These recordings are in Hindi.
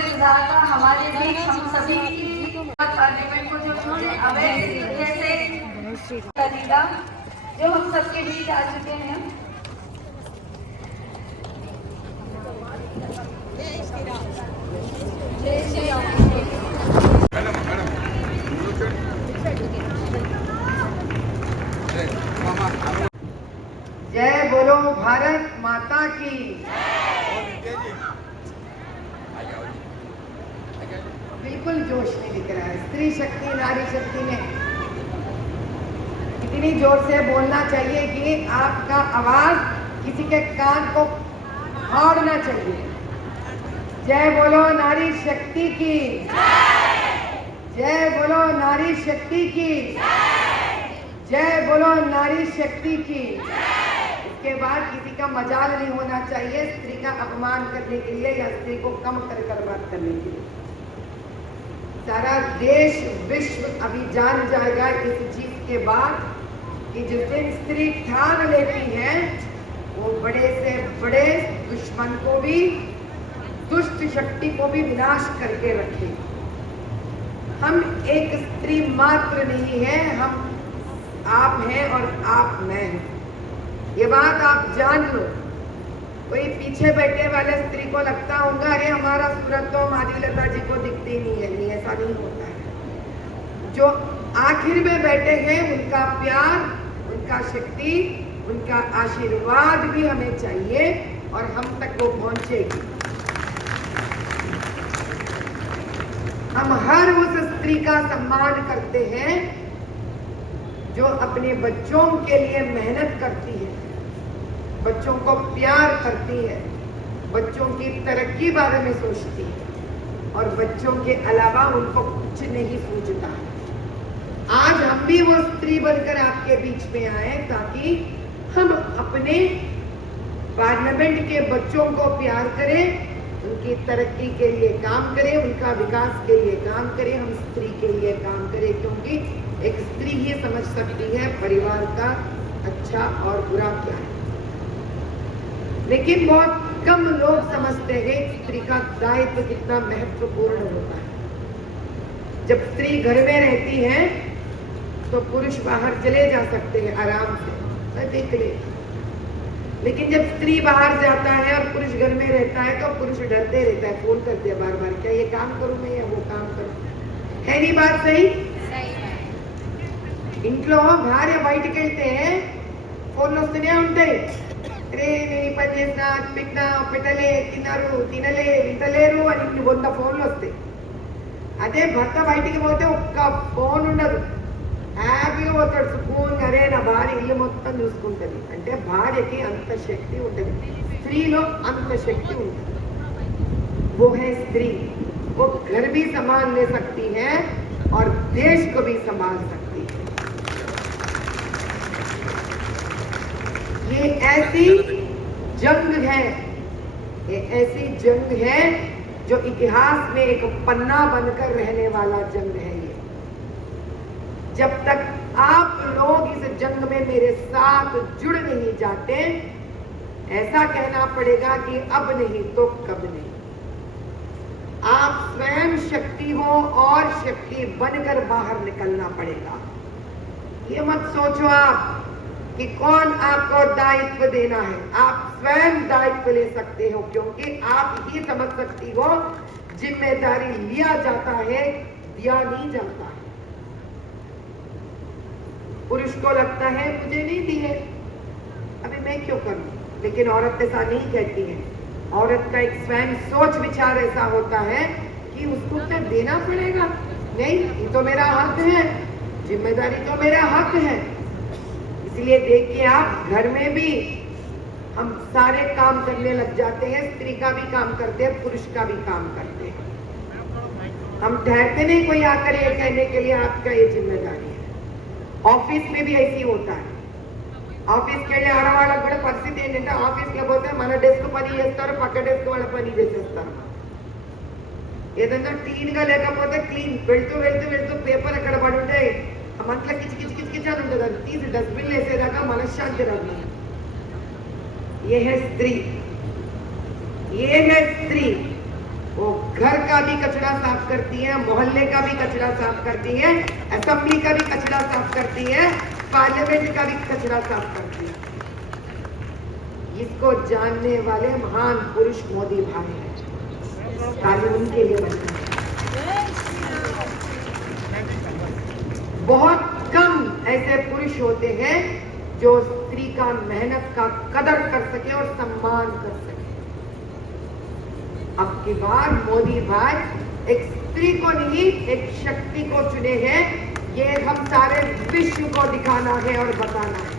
विधाता हमारे बीच हम सभी की पार्लियामेंट को जो उन्होंने अवैध तरीके से खरीदा, जो हम सबके बीच आ चुके हैं। जय बोलो भारत माता की। बिल्कुल जोश नहीं दिख रहा है। स्त्री शक्ति नारी शक्ति में इतनी जोर से बोलना चाहिए कि आपका आवाज किसी के कान को फाड़ना चाहिए। जय बोलो नारी शक्ति की, जय बोलो नारी शक्ति की, जय बोलो नारी शक्ति की। इसके बाद किसी का मजाल नहीं होना चाहिए स्त्री का अपमान करने के लिए या स्त्री को कम कर बात करने के लिए। सारा देश विश्व अभी जान जाएगा इस चीज के बाद कि जिस दिन स्त्री ठान लेती है वो बड़े से बड़े दुश्मन को भी, दुष्ट शक्ति को भी विनाश करके रखे। हम एक स्त्री मात्र नहीं है, हम आप हैं और आप मैं हैं। ये बात आप जान लो। कोई पीछे बैठे वाले स्त्री को लगता होगा अरे हमारा सूरत तो माधवीलता जी को दिखती नहीं है। नहीं, ऐसा नहीं होता है। जो आखिर में बैठे हैं उनका प्यार, उनका शक्ति, उनका आशीर्वाद भी हमें चाहिए और हम तक वो पहुंचेगी। हम हर उस स्त्री का सम्मान करते हैं जो अपने बच्चों के लिए मेहनत करती है, बच्चों को प्यार करती है, बच्चों की तरक्की बारे में सोचती है और बच्चों के अलावा उनको कुछ नहीं सूझता। आज हम भी वो स्त्री बनकर आपके बीच में आए ताकि हम अपने पार्लियामेंट के बच्चों को प्यार करें, उनकी तरक्की के लिए काम करें, उनका विकास के लिए काम करें, हम स्त्री के लिए काम करें। क्योंकि एक स्त्री ही समझ सकती है परिवार का अच्छा और बुरा क्या है। लेकिन बहुत कम लोग समझते हैं स्त्री का दायित्व कितना महत्वपूर्ण होता है। जब स्त्री घर में रहती है तो पुरुष बाहर चले जा सकते हैं आराम से, देख ले। लेकिन जब स्त्री बाहर जाता है और पुरुष घर में रहता है तो पुरुष डरते रहता है, फोन करते हैं बार बार, क्या ये काम करूं मैं या वो काम करूं। है नहीं बात सही? ఇంట్లో భార్య బయటికి వెళ్తే ఫోన్లు వస్తూనే ఉంటాయి. అరే నేను ఈ పని చేసినా, పెట్టినా, పెట్టలే, తిన్నారు, తినలే, వింటలేరు అని 100 ఫోన్లు వస్తాయి. అదే భర్త బయటికి పోతే ఒక్క ఫోన్ ఉండదు, హ్యాపీగా పోతాడు సుకూన్. అరే నా భార్య ఇల్లు మొత్తం చూసుకుంటుంది అంటే భార్యకి అంత శక్తి ఉంటుంది, స్త్రీలో అంత శక్తి ఉంటుంది. वो है स्त्री, वो घर भी संभाल ले सकती है और देश को भी संभाल सकती है। ये ऐसी जंग है, ये ऐसी जंग है जो इतिहास में एक पन्ना बनकर रहने वाला जंग है। ये जब तक आप लोग इस जंग में मेरे साथ जुड़ नहीं जाते, ऐसा कहना पड़ेगा कि अब नहीं तो कब नहीं। आप स्वयं शक्ति हो और शक्ति बनकर बाहर निकलना पड़ेगा। ये मत सोचो आप कि कौन आपको दायित्व देना है, आप स्वयं दायित्व ले सकते हो, क्योंकि आप ही समझ सकती हो जिम्मेदारी लिया जाता है, दिया नहीं जाता है। पुरुष को लगता है मुझे नहीं दिए, अभी मैं क्यों करूं, लेकिन औरत ऐसा नहीं कहती है। औरत का एक स्वयं सोच विचार ऐसा होता है कि उसको क्या देना पड़ेगा, नहीं ये तो मेरा हक है, जिम्मेदारी तो मेरा हक है। इसलिए देखिए आप घर में भी हम सारे काम करने लग जाते हैं, स्त्री का भी काम करते हैं, पुरुष का भी काम करते हैं। हम ठहरते नहीं कोई आकर ये कहने के लिए आपका ये जिम्मेदारी है। ऑफिस में भी ऐसी होता है। ఆఫీస్కి వెళ్ళి ఆడవాళ్ళకు కూడా పరిస్థితి ఏంటంటే ఆఫీస్లో పోతే మన డెస్క్ పని చేస్తారు, పక్క డెస్క్ వాళ్ళ పని చేసేస్తారు. ఏదైనా క్లీన్గా లేకపోతే క్లీన్ వెళ్తూ వెళ్తూ వెళ్తూ పేపర్ ఎక్కడ పడి ఉంటే ఆ మంటలో కిచకిచ అని ఉంటుంది, అది తీసి డస్ట్బిన్ వేసేదాకా మనశ్శాంతి రాదు. ये है स्त्री, ये है स्त्री वो घर का भी कचरा साफ करती है, मोहल्ले का भी कचरा साफ करती है, असेंबली का भी कचरा साफ करती है, पार्लियामेंट का भी कचरा साफ करती है। इसको जानने वाले महान पुरुष मोदी भाई हैं। ताली उनके लिए बनता है। बहुत कम ऐसे पुरुष होते हैं जो स्त्री का मेहनत का कदर कर सके और सम्मान कर सके। अब की बार मोदी भाई एक स्त्री को नहीं, एक शक्ति को चुने हैं। ये हम सारे विश्व को दिखाना है और बताना है।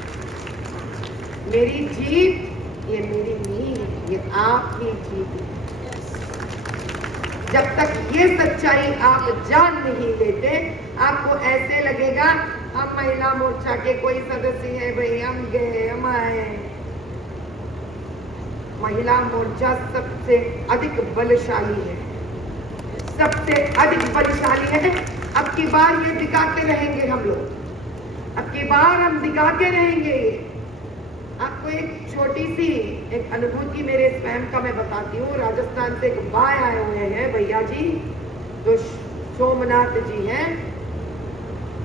मेरी जीत ये मेरी नहीं है, ये आपकी जीत है। जब तक ये सच्चाई आप जान नहीं लेते, आपको ऐसे लगेगा हम महिला मोर्चा के कोई सदस्य है, भाई हम गए, हम आए। महिला मोर्चा सबसे अधिक बलशाली है, सबसे अधिक बलशाली है। अब की बार ये दिखाते रहेंगे हम लोग, अब की बार हम दिखाते रहेंगे। आपको एक छोटी सी एक अनुभूति मेरे स्वयं का मैं बताती हूँ। राजस्थान से एक भाई आए हुए हैं, भैया जी, जो सोमनाथ जी हैं।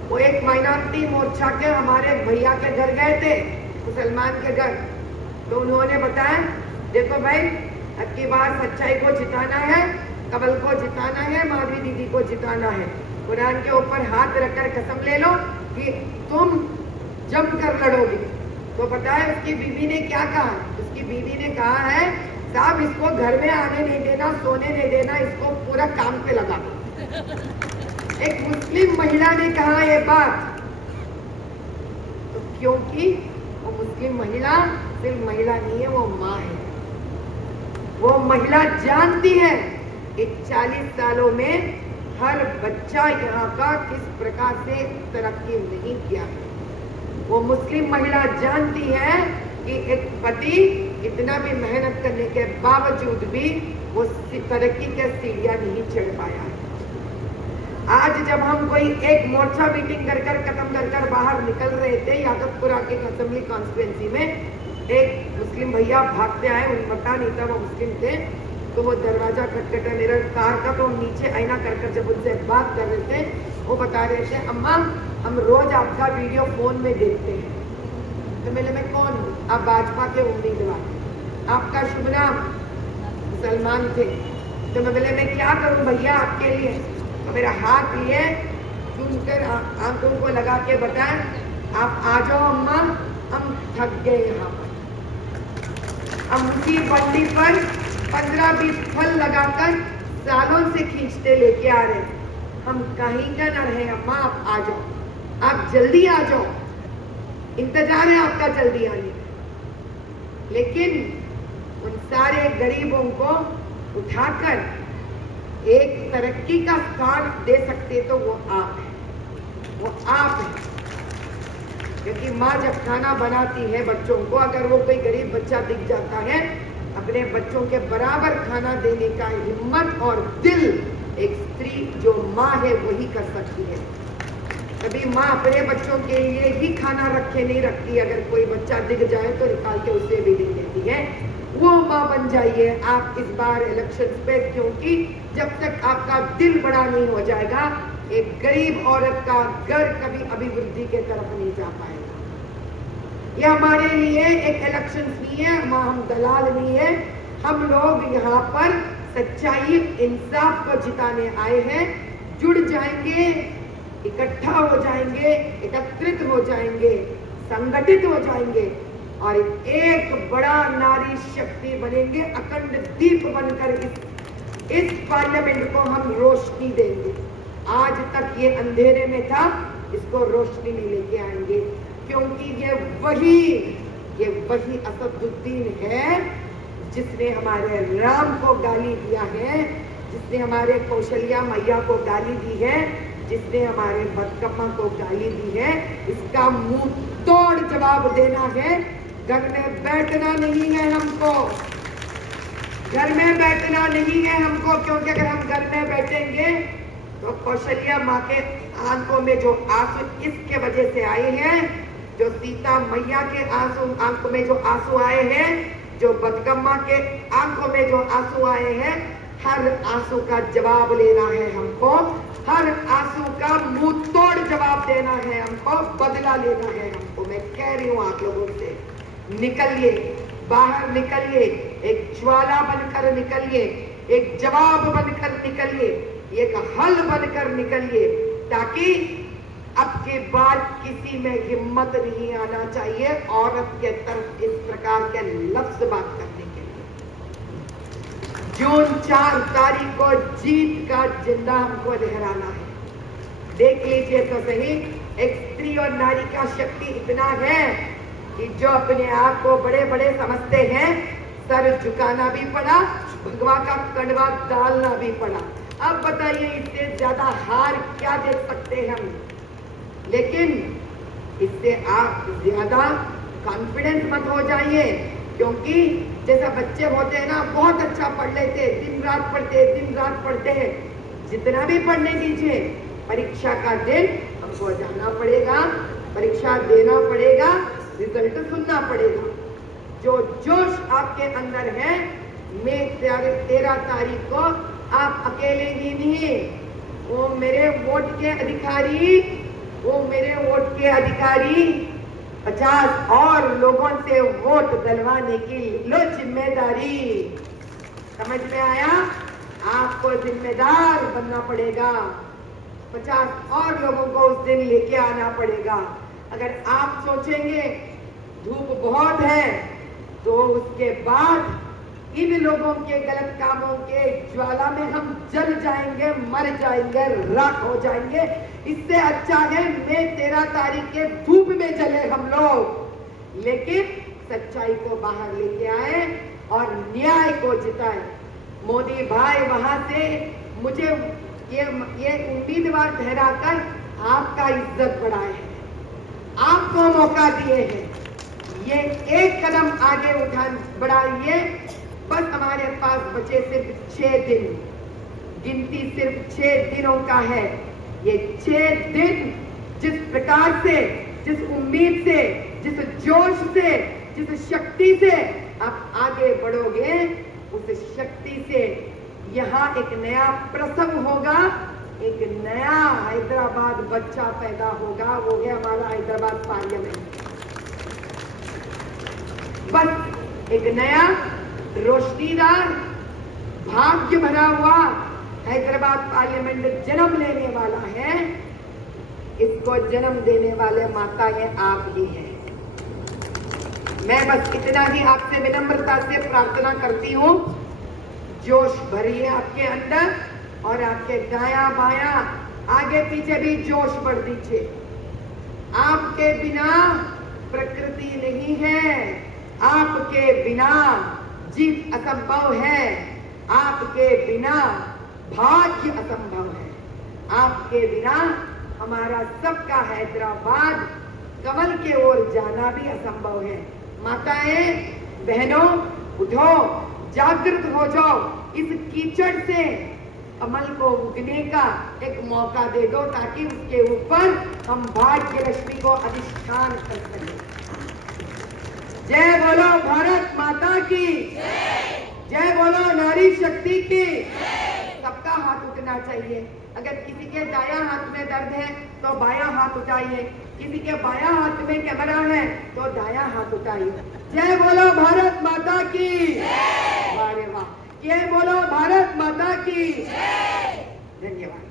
वो एक माइनॉरिटी मोर्चा के हमारे भैया के घर गए थे, मुसलमान के घर। तो उन्होंने बताया, देखो भाई, अब की बार सच्चाई को जिताना है, कमल को जिताना है, माधवी दीदी को जिताना है। कुरान के ऊपर हाथ रखकर कसम ले लो कि तुम जमकर लड़ोगे। तो पता है उसकी बीवी ने क्या कहा? उसकी बीवी ने कहा है, साहब इसको घर में आने नहीं देना, सोने नहीं देना, इसको पूरा काम पे लगा दो। एक मुस्लिम महिला ने कहा ये बात, तो क्योंकि वो मुस्लिम महिला सिर्फ महिला नहीं है, वो माँ है। वो महिला जानती है कि 40 सालों में हर बच्चा यहाँ का किस प्रकार से तरक्की नहीं किया है। वो मुस्लिम महिला जानती है कि एक पति इतना भी मेहनत करने के बावजूद भी वो तरक्की के सीढ़ियां नहीं चढ़ पाया है। आज जब हम कोई एक मोर्चा मीटिंग कर खत्म कर बाहर निकल रहे थे यादवपुरा के असेंबली कॉन्स्टिट्यूएंसी में, एक मुस्लिम भैया भागते आए। उन्हें पता नहीं था वो मुस्लिम थे। तो वो दरवाजा खटखटा मेरा कार का, तो नीचे आईना कर जब उनसे बात कर रहे थे, वो बता रहे थे, अम्मा हम रोज आपका वीडियो फोन में देखते हैं। तो मैं कौन हूँ? आप भाजपा के उम्मीदवार, आपका शुभ नाम? मुसलमान थे। तो मैं क्या करूँ भैया आपके लिए? तो मेरा हाथ लिए चूमकर आंखों को लगा के बताएं, आप आ जाओ अम्मा, हम थक गए यहाँ पर। हम उसी बंडी पर 15-20 फल लगाकर सालों से खींचते लेके आ रहे हैं। हम कहीं का न रहे अम्मा, आप आ जाओ, आप जल्दी आ जाओ, इंतजार है आपका जल्दी आने का। लेकिन उन सारे गरीबों को उठाकर एक तरक्की का स्थान दे सकते तो वो आप हैं, वो आप हैं। क्योंकि माँ जब खाना बनाती है बच्चों को, अगर वो कोई गरीब बच्चा दिख जाता है, अपने बच्चों के बराबर खाना देने का हिम्मत और दिल एक स्त्री जो माँ है वही कर सकती है। कभी माँ अपने बच्चों के लिए ही खाना रखे नहीं रखती, अगर कोई बच्चा दिख जाए तो निकाल के उसे भी दे देती है। वो माँ बन जाइए आप इस बार इलेक्शन पे, क्योंकि जब तक आपका दिल बड़ा नहीं हो जाएगा, एक गरीब औरत का घर कभी अभिवृद्धि के तरफ नहीं जा पाएगा। ये हमारे लिए एक इलेक्शन नहीं है, हम दलाल नहीं है। हम लोग यहाँ पर सच्चाई इंसाफ को जिताने आए हैं। जुड़ जाएंगे, इकट्ठा हो जाएंगे, एकत्रित हो जाएंगे, संगठित हो जाएंगे और एक बड़ा नारी शक्ति बनेंगे। अखंड दीप बनकर इस पार्लियामेंट को हम रोशनी देंगे। आज तक ये अंधेरे में था, इसको रोशनी में लेके आएंगे, क्योंकि ये वही असदुद्दीन है जिसने हमारे राम को गाली दिया है, जिसने हमारे कौशल्या मैया को गाली दी है, जिसने हमारे बदकम्मा को गाली दी है। इसका मुंह तोड़ जवाब देना है। घर में बैठना नहीं है हमको, घर में बैठना नहीं है हमको, क्योंकि अगर हम घर में बैठेंगे तो कौशल्या माँ के आंखों में जो आंसू इसके वजह से आए हैं, जो सीता मैया के आंखों में जो आंसू आए हैं, जो बदकम्मा के आंखों में जो आंसू आए हैं, हर आंसू का जवाब लेना है हमको, हर आंसू का मुंह तोड़ जवाब देना है हमको, बदला लेना है हमको। मैं कह रही हूँ आप लोगों से, निकलिए, बाहर निकलिए, एक ज्वाला बनकर निकलिए, एक जवाब बनकर निकलिए, एक हल बनकर निकलिए, ताकि अब के बाद किसी में हिम्मत नहीं आना चाहिए औरत के तरफ इस प्रकार के लफ्ज बात करने के लिए। जून 4 तारीख को जीत का झंडा हमको लहराना है। देख लीजिए तो सही, एक स्त्री और नारी का शक्ति इतना है कि जो अपने आप को बड़े बड़े समझते हैं, सर झुकाना भी पड़ा, भगवा का कंडवा डालना भी पड़ा। अब बताइए इससे ज्यादा हार क्या देख सकते हैं हम? लेकिन इससे आप ज्यादा कॉन्फिडेंस मत हो जाइए, क्योंकि जैसा बच्चे होते हैं ना, बहुत अच्छा पढ़ लेते, दिन रात पढ़ते हैं। जितना भी पढ़ने दीजिए, परीक्षा का दिन हमको जाना पड़ेगा, परीक्षा देना पड़ेगा, रिजल्ट सुनना पड़ेगा। जो जोश आपके अंदर है, मई 13 तारीख को आप अकेले ही नहीं, वो मेरे वोट के अधिकारी, वो मेरे वोट के अधिकारी 50 और लोगों से वोट दिलवाने की लो जिम्मेदारी। समझ में आया? आपको जिम्मेदार बनना पड़ेगा, 50 और लोगों को उस दिन लेके आना पड़ेगा। अगर आप सोचेंगे धूप बहुत है, तो उसके बाद इन लोगों के गलत कामों के ज्वाला में हम जल जाएंगे, मर जाएंगे, राख हो जाएंगे। इससे अच्छा है मई 13 तारीख के धूप में जले हम लोग, लेकिन सच्चाई को बाहर लेके आए और न्याय को जिताए। मोदी भाई वहां से मुझे ये उम्मीदवार ठहराकर आपका इज्जत बढ़ाए हैं, आपको मौका दिए हैं। ये एक कदम आगे बढ़ाइए। बस हमारे पास बचे सिर्फ 6 दिन, गिनती सिर्फ 6 दिनों का है। ये 6 दिन जिस प्रकार से, जिस उम्मीद से, जिस जोश से, जिस शक्ति से आप आगे बढ़ोगे, उस शक्ति से यहाँ एक नया प्रसव होगा, एक नया हैदराबाद बच्चा पैदा होगा। वो है हमारा हैदराबाद पार्लियामेंट। बस एक नया रोशनीदार, भाग्य भरा हुआ हैदराबाद पार्लियामेंट जन्म लेने वाला है। इसको जन्म देने वाले माता ये आप ही हैं। मैं बस इतना ही आपसे विनम्रता से प्रार्थना करती हूँ, जोश भरिए आपके अंदर और आपके दाया बाया आगे पीछे भी जोश भर दीजिए। आपके बिना प्रकृति नहीं है, आपके बिना जीत असंभव है, आपके बिना भाग्य असंभव है, आपके बिना हमारा सबका हैदराबाद कमल के ओर जाना भी असंभव है। माताएं, बहनों, उठो, जागृत हो जाओ। इस कीचड़ से कमल को उगने का एक मौका दे दो, ताकि उसके ऊपर हम भाग्य लक्ष्मी को अधिष्ठान कर सकें। जय बोलो भारत माता की, जय बोलो नारी शक्ति की। सबका हाथ उठना चाहिए। अगर किसी के दाया हाथ में दर्द है तो बायां हाथ उठाइए, किसी के बायां हाथ में कैमरा है तो दायां हाथ उठाइए। जय बोलो भारत माता की, वाह वाह, जय बोलो भारत माता की। धन्यवाद।